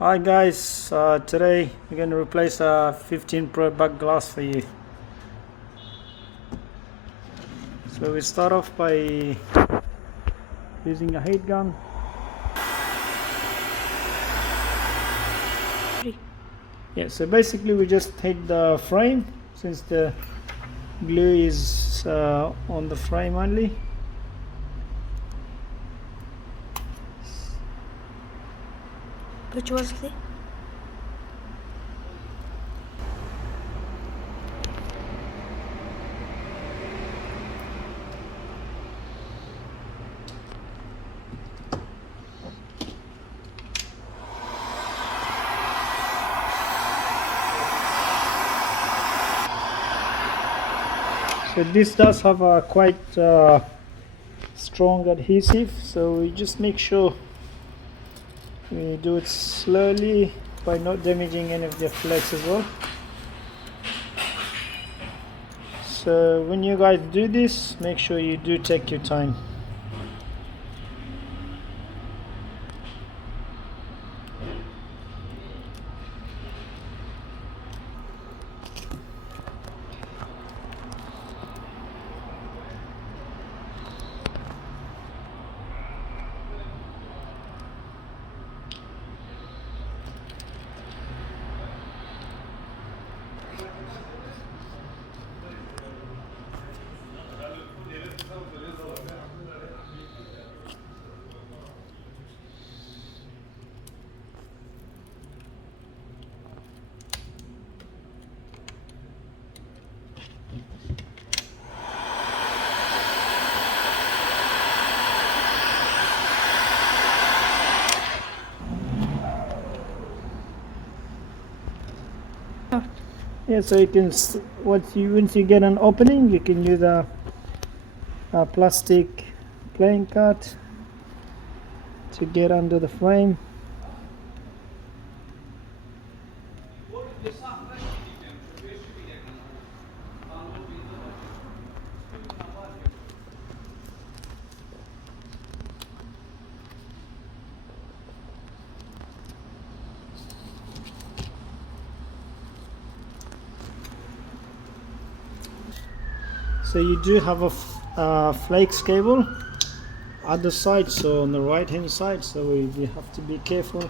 Hi guys, today we're going to replace a 15 Pro back glass for you. So we start off by using a heat gun. Yeah, so basically we just hit the frame since the glue is on the frame only. Which was the? So this does have a quite strong adhesive, so we just make sure we do it slowly by not damaging any of the flakes as well. So when you guys do this, make sure you do take your time. Yeah, so you can once you get an opening, you can use a plastic playing card to get under the frame. So you do have a flakes cable at the side, so on the right hand side, so we have to be careful.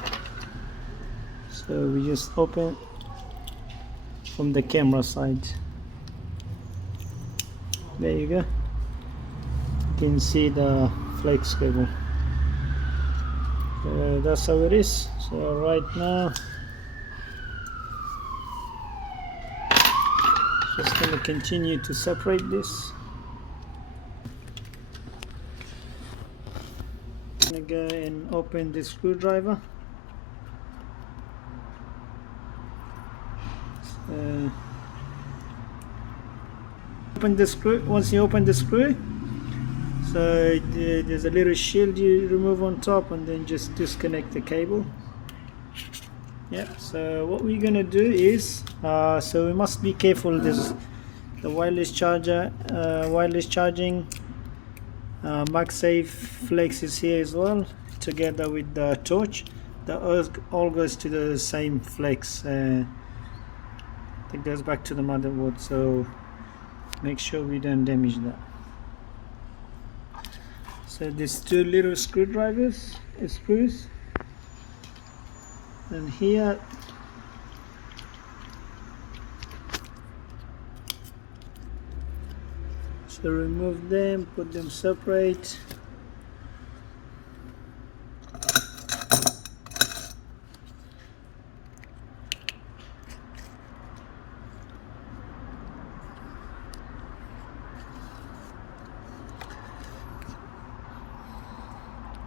So we just open from the camera side. There you go. You can see the flakes cable. That's how it is. So right now, just going to continue to separate this. I'm going to go and open the screwdriver. Open the screw. Once you open the screw, so there's a little shield you remove on top, and then just disconnect the cable. Yeah, so what we're gonna do is so we must be careful. This the wireless charger, wireless charging, MagSafe flex is here as well, together with the torch. The all goes to the same flex. That goes back to the motherboard, so make sure we don't damage that. So these two little screws, and here so remove them, put them separate.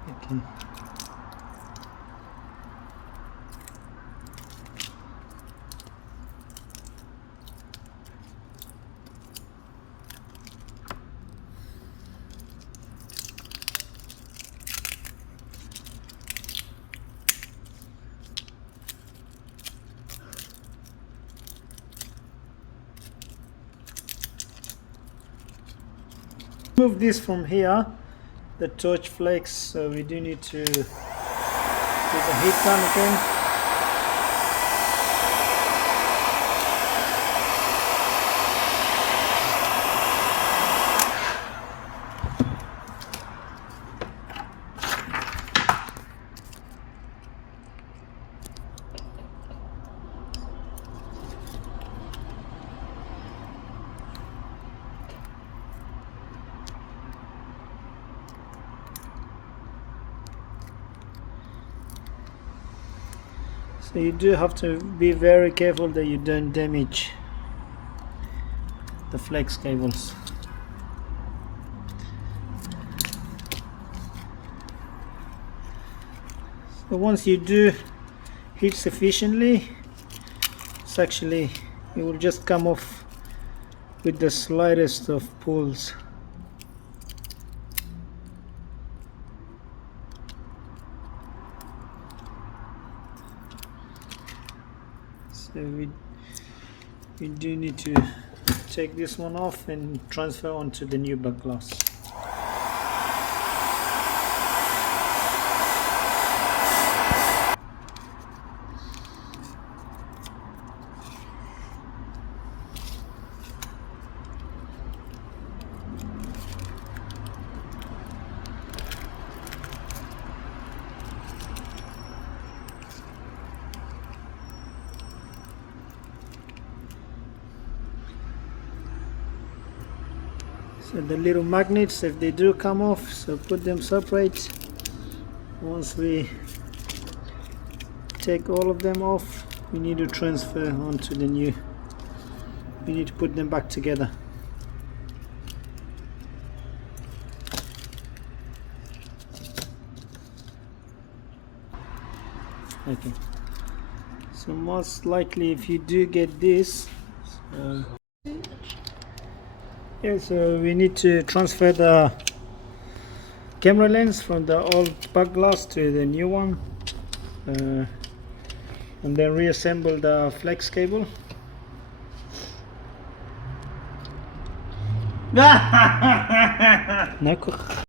Okay. Move this from here, the torch flex, so we do need to use a heat gun again. So you do have to be very careful that you don't damage the flex cables. So once you do heat sufficiently, it's actually, it will just come off with the slightest of pulls. So we do need to take this one off and transfer onto the new back glass. So the little magnets, if they do come off, so put them separate. Once we take all of them off, we need to transfer onto the new, we need to put them back together. Okay, so most likely if you do get this, yeah, so we need to transfer the camera lens from the old back glass to the new one, and then reassemble the flex cable. No.